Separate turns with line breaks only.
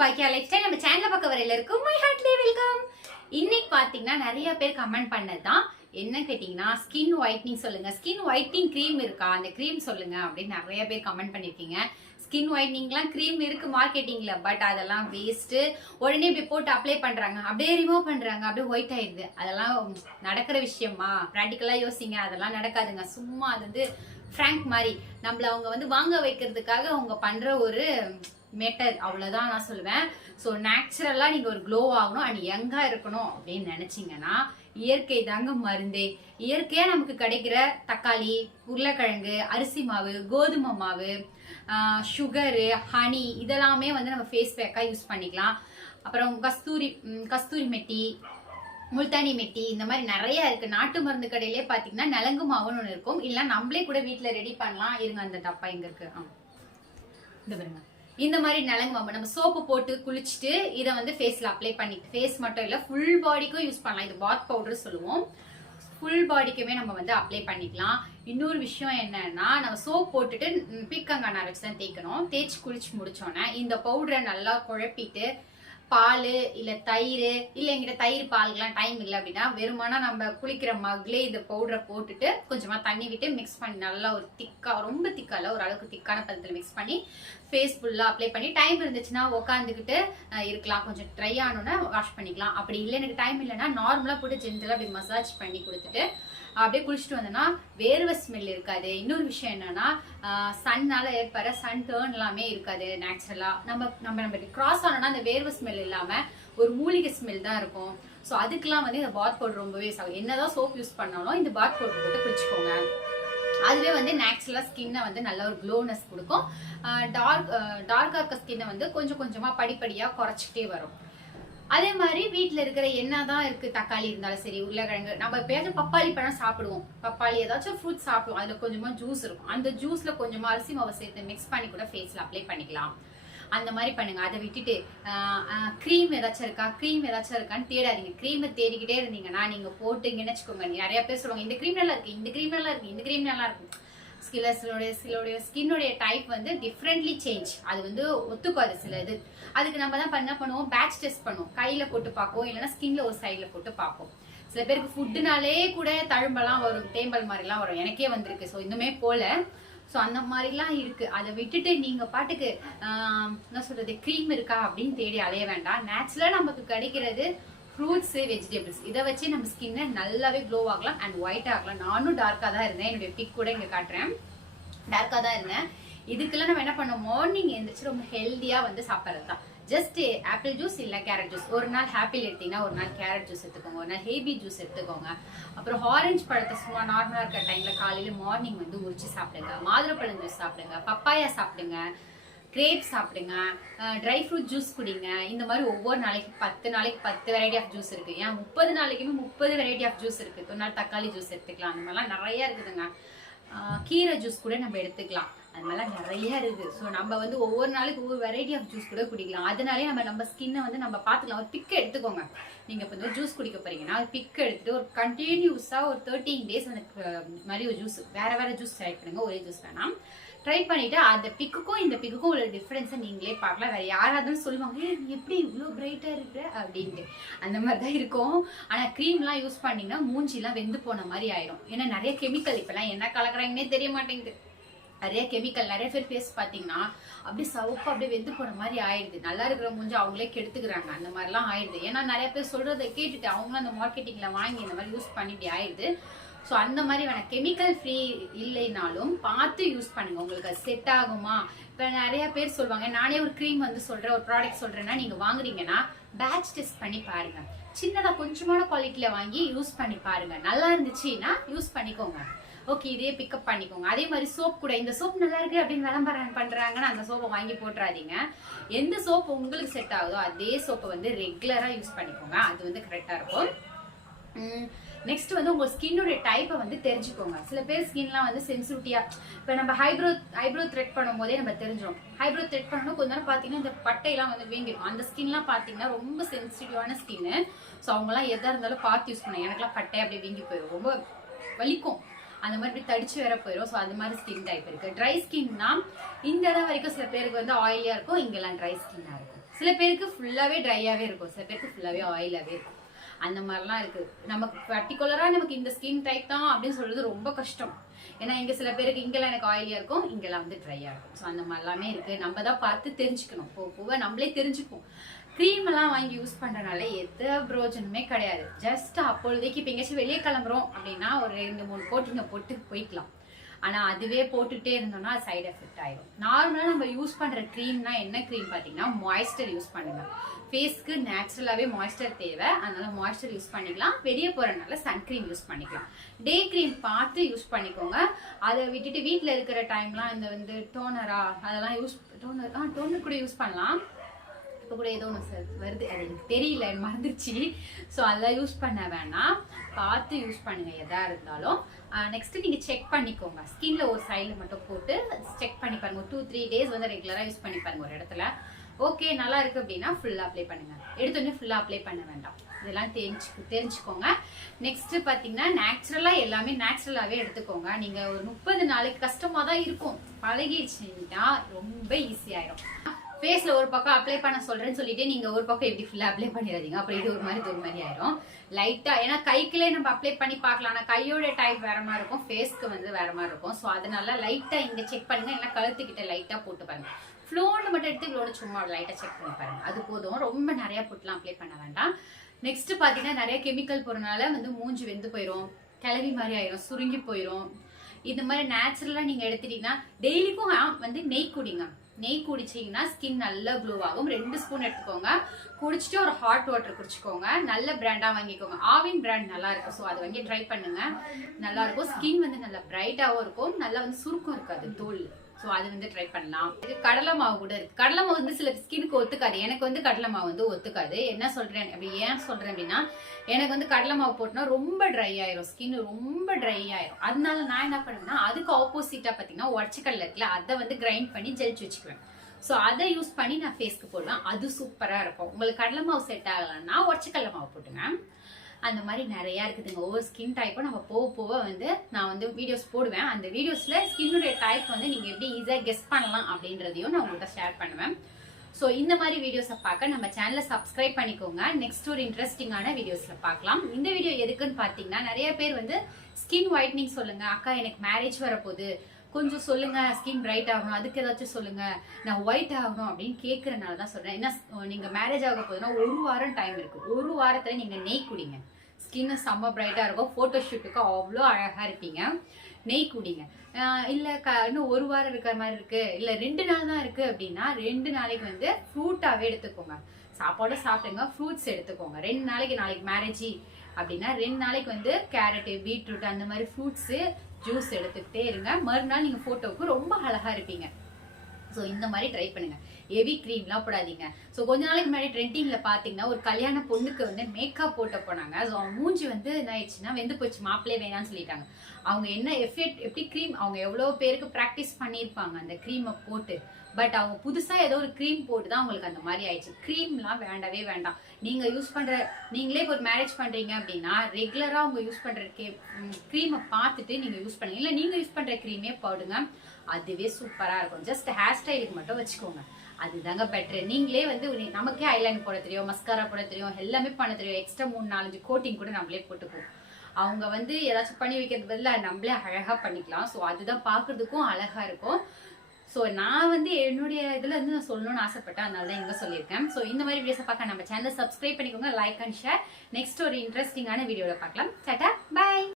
பாக்கியா lifestyle நம்ம channel பக்கம் வர எல்லாருக்கும் மை ஹார்ட்லி வெல்கம் இன்னைக்கு பாத்தீங்கன்னா நிறைய பேர் கமெண்ட் பண்ணதுதான். என்ன கேட்டிங்கன்னா ஸ்கின் ஒயிட்னிங் சொல்லுங்க. ஸ்கின் ஒயிட்னிங் க்ரீம் இருக்கா? அந்த க்ரீம் சொல்லுங்க அப்படின்னு நிறைய பேர் கமெண்ட் பண்ணியிருக்கீங்க ஸ்கின் ஒயிட்னிங்லாம் க்ரீம் இருக்குது மார்க்கெட்டிங்கில் பட் அதெல்லாம் வேஸ்ட்டு உடனே இப்படி போட்டு அப்ளை பண்ணுறாங்க அப்படியே ரிமூவ் பண்ணுறாங்க அப்படியே ஒயிட் ஆயிடுது. அதெல்லாம் நடக்கிற விஷயமா? ப்ராக்டிக்கலாக யோசிங்க. அதெல்லாம் நடக்காதுங்க. சும்மா அது வந்து ஃப்ராங்க் மாதிரி. நம்மள அவங்க வந்து வாங்க வைக்கிறதுக்காக அவங்க பண்ணுற ஒரு மேட்டர் அவ்வளோதான் நான் சொல்லுவேன். ஸோ நேச்சுரலாக நீங்கள் ஒரு க்ளோ ஆகணும் அண்ட் யங்காக இருக்கணும் அப்படின்னு நினச்சிங்கன்னா இயற்கை தாங்க மருந்தே. இயற்கையாக நமக்கு கிடைக்கிற தக்காளி உருளைக்கிழங்கு அரிசி மாவு கோதுமை மாவு சுகரு ஹனி இதெல்லாமே வந்து நம்ம ஃபேஸ் பேக்காக யூஸ் பண்ணிக்கலாம். அப்புறம் கஸ்தூரி கஸ்தூரி மெட்டி முல்தானி மெட்டி இந்த மாதிரி நிறைய இருக்கு. நாட்டு மருந்து கடையிலே பார்த்தீங்கன்னா நலங்கு மாவுன்னு ஒன்று இருக்கும். இல்லை நம்மளே கூட வீட்டில் ரெடி பண்ணலாம். இருங்க அந்த டப்பா எங்க இருக்கு? ஆ. இந்த பாருங்க. இந்த மாதிரி நலங்கு மாவு நம்ம சோப்பு போட்டு குளிச்சுட்டு இதை வந்து ஃபேஸ்ல அப்ளை பண்ணிட்டு ஃபேஸ் மட்டும் இல்ல ஃபுல் பாடிக்கும் யூஸ் பண்ணலாம். இது பாத் பவுடர் சொல்லுவோம். ஃபுல் பாடிக்குமே நம்ம வந்து அப்ளை பண்ணிக்கலாம். இன்னொரு விஷயம் என்னன்னா நம்ம சோப் போட்டுட்டு ம், பீக்கங்காய் வச்சு தான் தேய்க்கணும். தேய்ச்சி குளிச்சு முடிச்சோன்னே இந்த பவுடரை நல்லா குழப்பிட்டு பால் இல்ல தயிர் இல்ல எங்கிட்ட தயிர் பாலுக்குலாம் டைம் இல்லை அப்படின்னா வெறுமனா நம்ம குளிக்கிற மக்லே இந்த பவுடரை போட்டுட்டு கொஞ்சமா தண்ணி விட்டு மிக்ஸ் பண்ணி நல்லா ஒரு திக்கா ரொம்ப திக்கா இல்லை ஒரு அளவுக்கு திக்கான பதத்தில் மிக்ஸ் பண்ணி ஃபேஸ் ஃபுல்லாக அப்ளை பண்ணி டைம் இருந்துச்சுன்னா உட்காந்துக்கிட்டு இருக்கலாம். கொஞ்சம் ட்ரை ஆனோன்னா வாஷ் பண்ணிக்கலாம். அப்படி இல்லை எனக்கு டைம் இல்லைன்னா நார்மலாக போட்டு ஜென்ரலாக அப்படி மசாஜ் பண்ணி கொடுத்துட்டு அப்படியே குளிச்சுட்டு வந்தோம்னா வேர்வை ஸ்மெல் இருக்காது. இன்னொரு விஷயம் என்னன்னா சன்னால ஏற்படுற சன் டேர்ன் எல்லாமே இருக்காது நேச்சுரலா நம்ம நம்ம நம்ம கிராஸ் ஆனோம்னா அந்த வேர்வை ஸ்மெல் இல்லாம ஒரு மூலிகை ஸ்மெல் தான் இருக்கும். ஸோ அதுக்கெல்லாம் வந்து இந்த பாத் பவுடர் ரொம்பவே யூஸ் என்னதான் சோப் யூஸ் பண்ணாலும் இந்த பாத் பவுடர் போட்டு குளிச்சுக்கோங்க. அதுவே வந்து நேச்சுரலா ஸ்கின்னை வந்து நல்ல ஒரு க்ளோனஸ் கொடுக்கும். டார்க் டார்க்காக இருக்க ஸ்கின்னை வந்து கொஞ்சம் கொஞ்சமா படிப்படியா குறைச்சிக்கிட்டே வரும். அதே மாதிரி வீட்டில் இருக்கிற என்னதான் இருக்கு தக்காளி இருந்தாலும் சரி உருளைக்கிழங்கு நம்ம எப்பயாச்சும் பப்பாளி பழம் சாப்பிடுவோம். பப்பாளி ஏதாச்சும் ஃப்ரூட் சாப்பிடுவோம். அதுல கொஞ்சமா ஜூஸ் இருக்கும். அந்த ஜூஸ்ல கொஞ்சமா அரிசி மாவை சேர்த்து மிக்ஸ் பண்ணி கூட ஃபேஸ்ல அப்ளை பண்ணிக்கலாம். அந்த மாதிரி பண்ணுங்க. அதை விட்டுட்டு க்ரீம் ஏதாச்சும் இருக்கா? க்ரீம் ஏதாச்சும் இருக்கான்னு தேடாதீங்க. க்ரீமை தேடிக்கிட்டே இருந்தீங்கன்னா நீங்க போட்டுங்கன்னு வச்சுக்கோங்க. நிறைய பேர் சொல்லுவாங்க இந்த க்ரீம் நல்லா இருக்கு இந்த க்ரீம் நல்லா இருக்கு இந்த க்ரீம் நல்லா இருக்கும் ஸ்கில்லஸ்னுடைய சிலோடைய ஸ்கின்னுடைய டைப் வந்து டிஃப்ரெண்ட்லி சேஞ்ச் அது வந்து ஒத்துக்காது சில இது. அதுக்கு நம்ம தான் என்ன பண்ணுவோம் பேட்ச் டெஸ்ட் பண்ணுவோம். கையில் போட்டு பார்ப்போம் இல்லைன்னா ஸ்கின்ல ஒரு சைடில் போட்டு பார்ப்போம். சில பேருக்கு ஃபுட்டுனாலே கூட தழும்பெல்லாம் வரும் தேம்பல் மாதிரிலாம் வரும். எனக்கே வந்திருக்கு. ஸோ இன்னுமே போல. ஸோ அந்த மாதிரிலாம் இருக்கு. அதை விட்டுட்டு நீங்க பாட்டுக்கு என்ன சொல்றது க்ரீம் இருக்கா அப்படின்னு தேடி அலைய வேண்டாம். நேச்சுரலா நமக்கு கிடைக்கிறது ஃப்ரூட்ஸ் வெஜிடபிள்ஸ் இதை வச்சு நம்ம ஸ்கின்னை நல்லாவே க்ளோ ஆகலாம் அண்ட் ஒயிட் ஆகலாம். நானும் டார்க்காக தான் இருந்தேன். என்னுடைய பிக் கூட இங்கே காட்டுறேன். டார்க்காக தான் இருந்தேன். இதுக்கெல்லாம் நம்ம என்ன பண்ணோம் மார்னிங் எழுந்திரிச்சு ரொம்ப ஹெல்த்தியாக வந்து சாப்பிட்றது தான் ஜஸ்ட் ஆப்பிள் ஜூஸ் இல்லை கேரட் ஜூஸ் ஒரு நாள் ஹாப்பிள் எடுத்தீங்கன்னா ஒரு நாள் கேரட் ஜூஸ் எடுத்துக்கோங்க. ஒரு நாள் ஹேபி ஜூஸ் எடுத்துக்கோங்க. அப்புறம் ஆரஞ்சு பழத்தை சும்மா நார்மலாக இருக்கிற டைமில் காலையில் மார்னிங் வந்து உரிச்சு சாப்பிடுங்க. மாதுளப்பழம் ஜூஸ் சாப்பிடுங்க. பப்பாயா சாப்பிடுங்க. கிரேப் சாப்பிடுங்க ட்ரை ஃப்ரூட் ஜூஸ் குடிங்க. இந்த மாதிரி ஒவ்வொரு நாளைக்கு பத்து நாளைக்கு பத்து வெரைட்டி ஆஃப் ஜூஸ் இருக்குது ஏன் முப்பது நாளைக்குமே முப்பது வெரைட்டி ஆஃப் ஜூஸ் இருக்குது ஒரு நாள் தக்காளி ஜூஸ் எடுத்துக்கலாம். அந்த மாதிரிலாம் நிறைய இருக்குதுங்க. கீரை ஜூஸ் கூட நம்ம எடுத்துக்கலாம். அது மாதிரிலாம் நிறைய இருக்கு. ஸோ நம்ம வந்து ஒவ்வொரு நாளைக்கு ஒவ்வொரு வெரைட்டி ஆஃப் ஜூஸ் கூட குடிக்கலாம். அதனாலே நம்ம நம்ம ஸ்கின்னை வந்து நம்ம பார்த்துக்கலாம். ஒரு பிக் எடுத்துக்கோங்க. நீங்க இப்போ வந்து ஜூஸ் குடிக்க போறீங்கன்னா பிக் எடுத்துட்டு ஒரு கண்டினியூஸா ஒரு தேர்ட்டீன் டேஸ் அந்த மாதிரி ஒரு ஜூஸ் வேற வேற ஜூஸ் ட்ரை பண்ணுங்க. ஒரே ஜூஸ் வேணாம். ட்ரை பண்ணிவிட்டு அந்த பிக்குக்கும் இந்த பிக்குக்கும் உள்ள டிஃப்ரென்ஸை நீங்களே பார்க்கலாம். வேற யாராவது சொல்லுவாங்க நீ எப்படி இவ்வளோ பிரைட்டாக இருக்கு? அப்படின்ட்டு. அந்த மாதிரி தான் இருக்கும் ஆனால் க்ரீம்லாம் யூஸ் பண்ணிங்கன்னா மூஞ்சிலாம் வெந்து போன மாதிரி ஆயிரும். ஏன்னா நிறைய கெமிக்கல் இப்போலாம் என்ன கலக்குறாங்கன்னே தெரிய மாட்டேங்குது. நிறைய கெமிக்கல் நிறைய பேர் ஃபேஸ் பார்த்தீங்கன்னா அப்படியே சவுப்பு அப்படியே வெந்து போன மாதிரி ஆயிடுது. நல்லா இருக்கிற மூஞ்சி அவங்களே கெடுத்துக்கிறாங்க. அந்த மாதிரிலாம் ஆயிடுது. ஏன்னா நிறைய பேர் சொல்றதை கேட்டுட்டு அவங்களும் அந்த மார்க்கெட்டிங்கில் வாங்கி இந்த மாதிரி யூஸ் பண்ணி இப்படி ஆயிடுது. ஸோ அந்த மாதிரி வேணால் கெமிக்கல் ஃப்ரீ இல்லைனாலும் பார்த்து யூஸ் பண்ணுங்க. உங்களுக்கு அது செட் ஆகுமா? இப்போ நிறைய பேர் சொல்லுவாங்க நானே ஒரு க்ரீம் வந்து சொல்கிறேன் ஒரு ப்ராடக்ட் சொல்கிறேன்னா நீங்கள் வாங்குறீங்கன்னா பேட்ச் டெஸ்ட் பண்ணி பாருங்க. சின்னதாக கொஞ்சமான குவாலிட்டியில் வாங்கி யூஸ் பண்ணி பாருங்க. நல்லா இருந்துச்சுன்னா யூஸ் பண்ணிக்கோங்க. ஓகே இதே பிக்கப் பண்ணிக்கோங்க. அதே மாதிரி சோப் கூட இந்த சோப் நல்லா இருக்கு அப்படின்னு விளம்பரம் பண்றாங்கன்னு அந்த சோப்பை வாங்கி போட்டுறாதீங்க. எந்த சோப் உங்களுக்கு செட் ஆகுதோ அதே சோப்பை வந்து ரெகுலரா யூஸ் பண்ணிக்கோங்க. அது வந்து கரெக்டா இருக்கும். நெக்ஸ்ட் வந்து உங்க ஸ்கின்னுடைய டைப்பை வந்து தெரிஞ்சுக்கோங்க. சில பேர் ஸ்கின்லாம் வந்து சென்சிட்டிவா இப்போ நம்ம ஹைப்ரோ ஐப்ரோ த்ரெட் பண்ணும் போதே நம்ம தெரிஞ்சிடும் ஹைப்ரோ த்ரெட் பண்ணணும் கொஞ்ச நேரம் பார்த்தீங்கன்னா இந்த பட்டையெல்லாம் வந்து வீங்கிடும் அந்த ஸ்கின்லாம் பார்த்தீங்கன்னா ரொம்ப சென்சிட்டிவான ஸ்கின்னு ஸோ அவங்கலாம் எதா இருந்தாலும் பார்த்து யூஸ் பண்ணுங்க. எனக்குலாம் பட்டை அப்படியே வீங்கி போயிடும் ரொம்ப வலிக்கும். அந்த மாதிரி தடிச்சு வேற போயிடும் ஸோ அந்த மாதிரி ஸ்கின் டைப் இருக்கு. ட்ரை ஸ்கின்னா இந்த இடம் வரைக்கும் சில பேருக்கு வந்து ஆயிலியா இருக்கும். இங்கெல்லாம் ட்ரை ஸ்கின்னா இருக்கும். சில பேருக்கு ஃபுல்லாவே ட்ரையாவே இருக்கும். சில பேருக்கு ஃபுல்லாவே ஆயிலாவே இருக்கும். அந்த மாதிரிலாம் இருக்கு. நமக்கு பர்டிகுலரா நமக்கு இந்த ஸ்கின் டைப் தான் அப்படின்னு சொல்றது ரொம்ப கஷ்டம். ஏன்னா இங்க சில பேருக்கு இங்கெல்லாம் எனக்கு ஆயிலியா இருக்கும் இங்கெல்லாம் வந்து ட்ரையா இருக்கும். ஸோ அந்த மாதிரிலாமே இருக்கு. நம்ம தான் பார்த்து தெரிஞ்சுக்கணும். போக போக நம்மளே தெரிஞ்சுப்போம். க்ரீம் எல்லாம் வாங்கி யூஸ் பண்ணுறனால எந்த பிரோஜனமே கிடையாது. ஜஸ்ட் அப்பொழுதைக்கு இப்போ எங்கேயாச்சும் வெளியே கிளம்புறோம் அப்படின்னா ஒரு ரெண்டு மூணு கோட்டிங்க போட்டு போய்க்கலாம். ஆனா அதுவே போட்டுட்டே இருந்தோம்னா சைடு எஃபெக்ட் ஆயிடும் நார்மலா நம்ம யூஸ் பண்ற க்ரீம்னா என்ன க்ரீம் பாத்தீங்கன்னா மாய்ஸ்டர் யூஸ் பண்ணுங்க. ஃபேஸ்க்கு நேச்சுரலாகவே மாய்ஸ்டர் தேவை. அதனால மாய்ஸ்டர் யூஸ் பண்ணிக்கலாம். வெளியே போகிறனால சன்க்ரீம் யூஸ் பண்ணிக்கலாம். டே க்ரீம் பார்த்து யூஸ் பண்ணிக்கோங்க. அதை விட்டுட்டு வீட்டில் இருக்கிற டைம்லாம் இந்த வந்து டோனரா அதெல்லாம் யூஸ் டோனர் ஆ டோனர் கூட யூஸ் பண்ணலாம். இப்போ கூட ஏதோ ஒன்று சார் வருது. அது எனக்கு தெரியல எனக்கு மறந்துருச்சு. ஸோ அதெல்லாம் யூஸ் பண்ண வேணாம். பார்த்து யூஸ் பண்ணுங்கள் எதா இருந்தாலும். நெக்ஸ்ட்டு நீங்கள் செக் பண்ணிக்கோங்க. ஸ்கின்ல ஒரு சைடில் மட்டும் போட்டு செக் பண்ணி பாருங்க. டூ த்ரீ டேஸ் வந்து ரெகுலராக யூஸ் பண்ணி பாருங்க ஒரு இடத்துல. ஓகே நல்லா இருக்கு அப்படின்னா ஃபுல்லாக அப்ளை பண்ணுங்க. எடுத்தோடனே ஃபுல்லாக அப்ளை பண்ண வேண்டாம். இதெல்லாம் தெரிஞ்சு தெரிஞ்சுக்கோங்க. நெக்ஸ்ட்டு பார்த்தீங்கன்னா நேச்சுரலாக எல்லாமே நேச்சுரலாகவே எடுத்துக்கோங்க. நீங்கள் ஒரு முப்பது நாளைக்கு கஷ்டமாக தான் இருக்கும். பழகிடுச்சுன்னா ரொம்ப ஈஸியாயிரும் ஃபேஸில் ஒரு பக்கம் அப்ளை பண்ண சொல்கிறேன்னு சொல்லிட்டு நீங்கள் ஒரு பக்கம் எப்படி ஃபுல்லாக அப்ளை பண்ணிடாதீங்க. அப்புறம் இது ஒரு மாதிரி ஒரு மாதிரி ஆயிரும். லைட்டாக ஏன்னா கைக்குள்ளே நம்ம அப்ளை பண்ணி பார்க்கலாம். ஆனால் கையோட டைப் வேற மாதிரி இருக்கும். ஃபேஸ்க்கு வந்து வேற மாதிரி இருக்கும். ஸோ அதனால லைட்டாக இங்கே செக் பண்ணுங்க. இல்லைன்னா கழுத்துக்கிட்ட லைட்டாக போட்டு பாருங்க. ஃப்ளோன்னு மட்டும் எடுத்து இவ்வளோ சும்மா லைட்டாக செக் பண்ணி பாருங்க. அது போதும். ரொம்ப நிறையா போட்டுலாம் அப்ளை பண்ண வேண்டாம். நெக்ஸ்ட் பார்த்தீங்கன்னா நிறைய கெமிக்கல் போகிறனால வந்து மூஞ்சி வெந்து போயிடும் கிளவி மாதிரி ஆயிரும். சுருங்கி போயிடும் இந்த மாதிரி நேச்சுரலாக நீங்கள் எடுத்துட்டீங்கன்னா டெய்லிக்கும் வந்து நெய் குடிங்க. நெய் குடிச்சிங்கன்னா ஸ்கின் நல்லா க்ளோ ஆகும். ரெண்டு ஸ்பூன் எடுத்துக்கோங்க. குடிச்சிட்டு ஒரு ஹாட் வாட்டர் குடிச்சுக்கோங்க. நல்ல பிராண்டா வாங்கிக்கோங்க. ஆவின் பிராண்ட் நல்லா இருக்கும் ஸோ அதை வாங்கி ட்ரை பண்ணுங்க. நல்லா இருக்கும். ஸ்கின் வந்து நல்லா பிரைட்டாகவும் இருக்கும். நல்லா வந்து சுருக்கம் இருக்காது. தோல். ஸோ அது வந்து ட்ரை பண்ணலாம். இது கடலை மாவு கூட இருக்கு. கடலை மாவு வந்து சில ஸ்கினுக்கு ஒத்துக்காது. எனக்கு வந்து கடலை மாவு வந்து ஒத்துக்காது. என்ன சொல்றேன் அப்படி ஏன் சொல்றேன் அப்படின்னா எனக்கு வந்து கடலை மாவு போட்டோம்னா ரொம்ப ட்ரை ஆயிரும். ஸ்கின் ரொம்ப ட்ரை ஆயிரும். அதனால நான் என்ன பண்ணுவேன்னா அதுக்கு ஆப்போசிட்டா பாத்தீங்கன்னா உடச்சிக்கல்ல இருக்குல்ல அதை வந்து கிரைண்ட் பண்ணி ஜெலிச்சு வச்சுக்குவேன். ஸோ அதை யூஸ் பண்ணி நான் ஃபேஸ்க்கு போடுவேன் அது சூப்பராக இருக்கும். உங்களுக்கு கடலை மாவு செட் ஆகலைன்னா உடச்சிக்கல்ல மாவு போட்டுங்க. அந்த மாதிரி நிறையா இருக்குதுங்க. ஒவ்வொரு ஸ்கின் டைப்பும் நம்ம போக போக வந்து நான் வந்து வீடியோஸ் போடுவேன். அந்த வீடியோஸில் ஸ்கின்னுடைய டைப் வந்து நீங்கள் எப்படி ஈஸியாக கெஸ் பண்ணலாம் அப்படின்றதையும் நான் உங்கள்கிட்ட ஷேர் பண்ணுவேன். ஸோ இந்த மாதிரி வீடியோஸை பார்க்க நம்ம சேனலை சப்ஸ்கிரைப் பண்ணிக்கோங்க. நெக்ஸ்ட் ஒரு இன்ட்ரெஸ்டிங்கான வீடியோஸில் பார்க்கலாம். இந்த வீடியோ எதுக்குன்னு பார்த்தீங்கன்னா நிறைய பேர் வந்து ஸ்கின் ஒயிட்னிங் சொல்லுங்கள் அக்கா எனக்கு மேரேஜ் வரப்போகுது. கொஞ்சம் சொல்லுங்க ஸ்கின் பிரைட் ஆகணும் அதுக்கு ஏதாச்சும் சொல்லுங்க நான் ஒயிட் ஆகணும் அப்படின்னு கேட்கறனால தான் சொல்றேன். ஏன்னா நீங்க மேரேஜ் ஆக போதுன்னா ஒரு வாரம் டைம் இருக்கு. ஒரு வாரத்துல நீங்க நெய் குடிங்க. ஸ்கின்னு செம்ம பிரைட்டாக இருக்கும். ஃபோட்டோ ஷூட்டுக்கு அவ்வளோ அழகாக இருப்பீங்க. நெய் குடிங்க. இல்லை க- இன்னும் ஒரு வாரம் இருக்கிற மாதிரி இருக்குது இல்லை ரெண்டு நாள் தான் இருக்குது அப்படின்னா ரெண்டு நாளைக்கு வந்து ஃப்ரூட்டாகவே எடுத்துக்கோங்க. சாப்பாடும் சாப்பிடுங்க ஃப்ரூட்ஸ் எடுத்துக்கோங்க. ரெண்டு நாளைக்கு நாளைக்கு மேரேஜி அப்படின்னா ரெண்டு நாளைக்கு வந்து கேரட்டு பீட்ரூட் அந்த மாதிரி ஃப்ரூட்ஸு ஜூஸ் எடுத்துக்கிட்டே இருங்க. மறுநாள் நீங்க போட்டோவுக்கு ரொம்ப அழகா இருப்பீங்க. ஸோ இந்த மாதிரி ட்ரை பண்ணுங்க. ஹெவி க்ரீம்லாம் போடாதீங்க. ஸோ கொஞ்ச நாளைக்கு முன்னாடி ட்ரெண்டிங்ல பாத்தீங்கன்னா ஒரு கல்யாண பொண்ணுக்கு வந்து மேக்கப் போட்டு போனாங்க. ஸோ அவங்க மூஞ்சி வந்து என்ன ஆயிடுச்சுன்னா வெந்து போச்சு. மாப்பிளே வேணாம்னு சொல்லிட்டாங்க. அவங்க என்ன எஃபெக்ட் எப்படி க்ரீம் அவங்க எவ்வளோ பேருக்கு ப்ராக்டிஸ் பண்ணியிருப்பாங்க அந்த க்ரீமை போட்டு? பட் அவங்க புதுசா ஏதோ ஒரு க்ரீம் போட்டு தான் அவங்களுக்கு அந்த மாதிரி ஆயிடுச்சு. க்ரீம்லாம் வேண்டவே வேண்டாம். நீங்க யூஸ் பண்ற நீங்களே இப்போ ஒரு மேரேஜ் பண்றீங்க அப்படின்னா ரெகுலரா அவங்க யூஸ் பண்ற க்ரீமை பார்த்துட்டு நீங்க யூஸ் பண்ணுங்க இல்ல நீங்க யூஸ் பண்ற க்ரீமே போடுங்க. அதுவே சூப்பரா இருக்கும். ஜஸ்ட் ஹேர் ஸ்டைலுக்கு மட்டும் வச்சுக்கோங்க. அதுதாங்க பெட்டர் நீங்களே வந்து ஒரு- நமக்கே ஐலைன் போட தெரியும் மஸ்காரா போட தெரியும் எல்லாமே பண்ண தெரியும். எக்ஸ்ட்ரா மூணு நாலஞ்சு கோட்டிங் கூட நம்மளே போட்டுக்குவோம் அவங்க வந்து ஏதாச்சும் பண்ணி வைக்கிறது பதிலாக நம்மளே அழகா பண்ணிக்கலாம். ஸோ அதுதான் பார்க்குறதுக்கும் அழகா இருக்கும். ஸோ நான் வந்து என்னுடைய இதில் வந்து நான் சொல்லணும்னு ஆசைப்பட்டேன். அதனால தான் இங்கே சொல்லியிருக்கேன். ஸோ இந்த மாதிரி வீடியோஸை பார்க்க நம்ம சேனலை சப்ஸ்கிரைப் பண்ணிக்கோங்க லைக் அண்ட் ஷேர் நெக்ஸ்ட் ஒரு இன்ட்ரெஸ்டிங்கான வீடியோவில் பார்க்கலாம். டாட்டா பாய்